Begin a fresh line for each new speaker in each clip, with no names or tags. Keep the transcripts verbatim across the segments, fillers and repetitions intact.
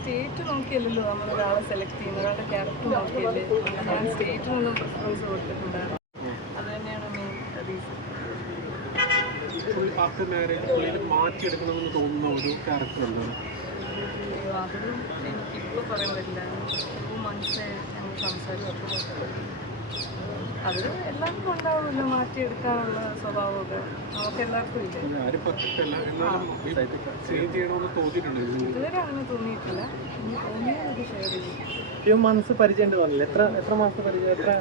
State നോക്കിയല്ലല്ലോ നമ്മൾ ഒരാളെ select ചെയ്യുന്നത്, ഒരാളുടെ ക്യാരക്ടർ നോക്കിയല്ലേ. ഞാൻ സ്റ്റേറ്റിനൊന്നും പ്രിഫറൻസ് കൊടുത്തിട്ടുണ്ടായിരുന്നു. അത് തന്നെയാണ് മെയിൻ റീസൺ.
മാറ്റിയെടുക്കണമെന്ന് തോന്നുന്ന ഒരു ക്യാരക്ടർ എന്താണ്?
അതൊന്നും എനിക്കിപ്പോൾ പറയാൻ പറ്റില്ല. ഇപ്പോൾ മനസ്സിലായി ഞങ്ങൾ സംസാരിച്ചപ്പോൾ അത് എല്ലാവർക്കും ഉണ്ടാവുമല്ലോ, മാറ്റിയെടുക്കാനുള്ള സ്വഭാവമൊക്കെ നമുക്ക് എല്ലാവർക്കും ഇല്ലേ. ഇതുവരെ അങ്ങനെ തോന്നിയിട്ടില്ല. ഇനി തോന്നിയാൽ അത് ഷെയർ ചെയ്യും.
ഫ്യൂ മന്ത്സ് പരിചയം തോന്നില്ല. എത്ര എത്ര മാസത്തെ പരിചയം? എത്ര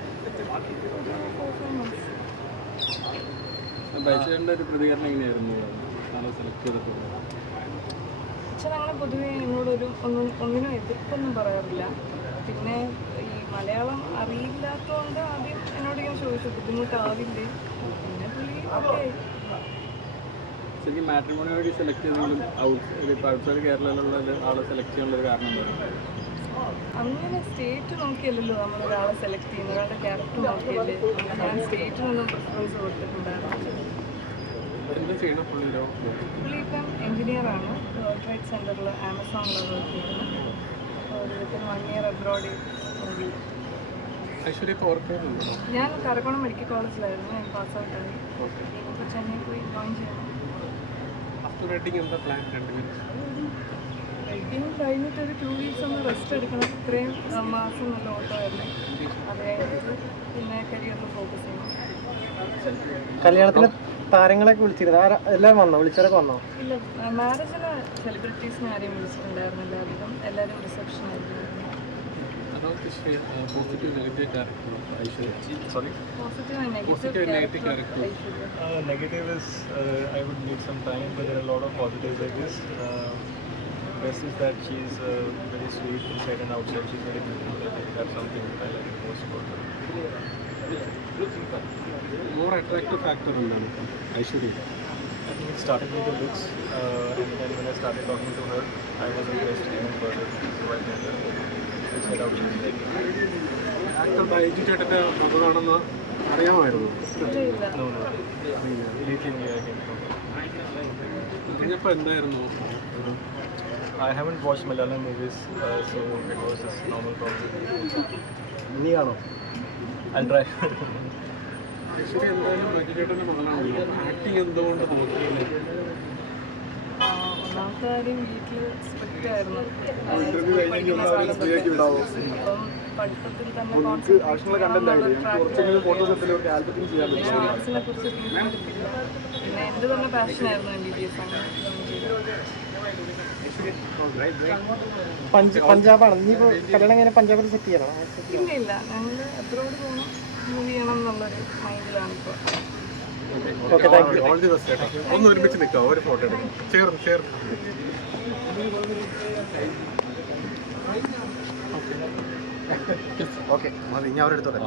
ബൈച്ചേട്ടൻ്റെ ഒരു പ്രതികരണം എങ്ങനെയായിരുന്നു സെലക്ട് ചെയ്തപ്പോൾ?
അച്ഛൻ അങ്ങനെ പൊതുവെ എന്നോടൊരു ഒന്നും ഒന്നിനും എതിർപ്പൊന്നും പറയാറില്ല. പിന്നെ ഈ മലയാളം അറിയില്ലാത്തതുകൊണ്ട് ആദ്യം എന്നോട് ഇങ്ങനെ ചോദിച്ചു ബുദ്ധിമുട്ടാവില്ലേ. പിന്നെ പുള്ളി ഓക്കെ.
ശരിക്കും മാട്രിമോണി വഴി സെലക്ട് ചെയ്തെങ്കിലും ഔട്ട് ഔട്ട്സൈഡ് കേരളയിലുള്ള ആളെ സെലക്ട് ചെയ്യാനുള്ളൊരു കാരണം എന്താണ്?
അങ്ങനെ സ്റ്റേറ്റ് നോക്കിയല്ലല്ലോ നമ്മൾ ഒരാളെ സെലക്ട് ചെയ്യുന്നത്, ഒരാളുടെ ക്യാരക്ടർ നോക്കിയല്ലേ. ഞാൻ സ്റ്റേറ്റിനൊന്നും പ്രിഫറൻസ് കൊടുത്തിട്ടുണ്ടായിരുന്നു. പുള്ളി ഇപ്പം എൻജിനീയറാണ്. വേൾഡ് ട്രേഡ് സെൻറ്ററിൽ ആമസോണിലാണ് വർക്ക് ചെയ്യുന്നത്. ഒരു within one year abroad movie. ഞാൻ കരക്കോണം മെഡിക്കൽ കോളേജിലായിരുന്നു. ഞാൻ പാസ് ഔട്ടായി. ഇപ്പോൾ ചെന്നൈ പോയി ജോയിൻ ചെയ്യണം. വെഡിങ് കഴിഞ്ഞിട്ട് ഒരു ടു വീക്സ് ഒന്ന് റെസ്റ്റ് എടുക്കണം. ഇത്രയും മാസം നല്ല ഓട്ടമായിരുന്നു. അത് കഴിഞ്ഞിട്ട് പിന്നെ കരിയറിൽ ഫോക്കസ് ചെയ്യണം.
കല്യാണത്തിന് താരങ്ങളൊക്കെ വിളിച്ചിരുന്നു. എല്ലാം വന്നോ? വിളിച്ചവരൊക്കെ വന്നോ?
ഇല്ല, മാരേജിന് സെലിബ്രിറ്റീസിനെ ആരെയും വിളിച്ചിട്ടുണ്ടായിരുന്നില്ല. അധികം എല്ലാവരും റിസപ്ഷൻ ആയിരുന്നു.
Positive negative character of Aishwarya. Sorry?
Positive and negative,
Positive and negative
character.
character.
Uh, negative is uh, I would need some time, but there are a lot of positives, I guess. Uh, best is that she's uh, very sweet inside and outside. She's very beautiful. I think that's something I like most about her.
More attractive factor എന്താണ് Aishwarya?
I think it started with the looks, uh, and then when I started talking to her, I was impressed even further. So I think uh, inside out she's very
actor Baiju ചേട്ടൻ്റെ മകളാണെന്ന് അറിയാമായിരുന്നു?
no, no. Recently I came from.
അറിഞ്ഞപ്പോൾ എന്തായിരുന്നു?
I haven't watched Malayalam movies, uh, so it was just normal probably.
നീ കാണോ?
I'll try.
Aishwarya എന്തായാലും ബൈജു ചേട്ടൻ്റെ മകളാണല്ലോ. Acting എന്തുകൊണ്ട് നോക്കിയില്ലേ?
ഒന്നാമത്തെ കാര്യം വീട്ടിൽ സ്ട്രിക്റ്റ് ആയിരുന്നു. അപ്പം പഠിത്തത്തിൽ തന്നെ ആർട്സിനെ കുറിച്ച് തീരുമാനിക്കില്ല. പിന്നെ എൻ്റെ തന്നെ പാഷനായിരുന്നു എം ബി ബി എസ്. അങ്ങനെ
പഞ്ചാബാണ് നീ ഇപ്പോൾ കല്യാണം എങ്ങനെ പഞ്ചാബിൽ സെറ്റ് ചെയ്യണോ?
ഇല്ല ഇല്ല, ഞങ്ങൾ അബ്രോഡ് പോകണം, മൂവ് ചെയ്യണം എന്നുള്ളൊരു മൈൻഡിലാണ് ഇപ്പോൾ.
Okay, thank you.
All the best ചേട്ടാ. ഒന്ന് ഒരുമിച്ച് നിൽക്കാം, ഒരു ഫോട്ടോ എടുക്കാം. ചേർന്ന് ചേർന്ന്
ഓക്കെ മതി, ഞാൻ അവരെടുത്തോട്ടെ.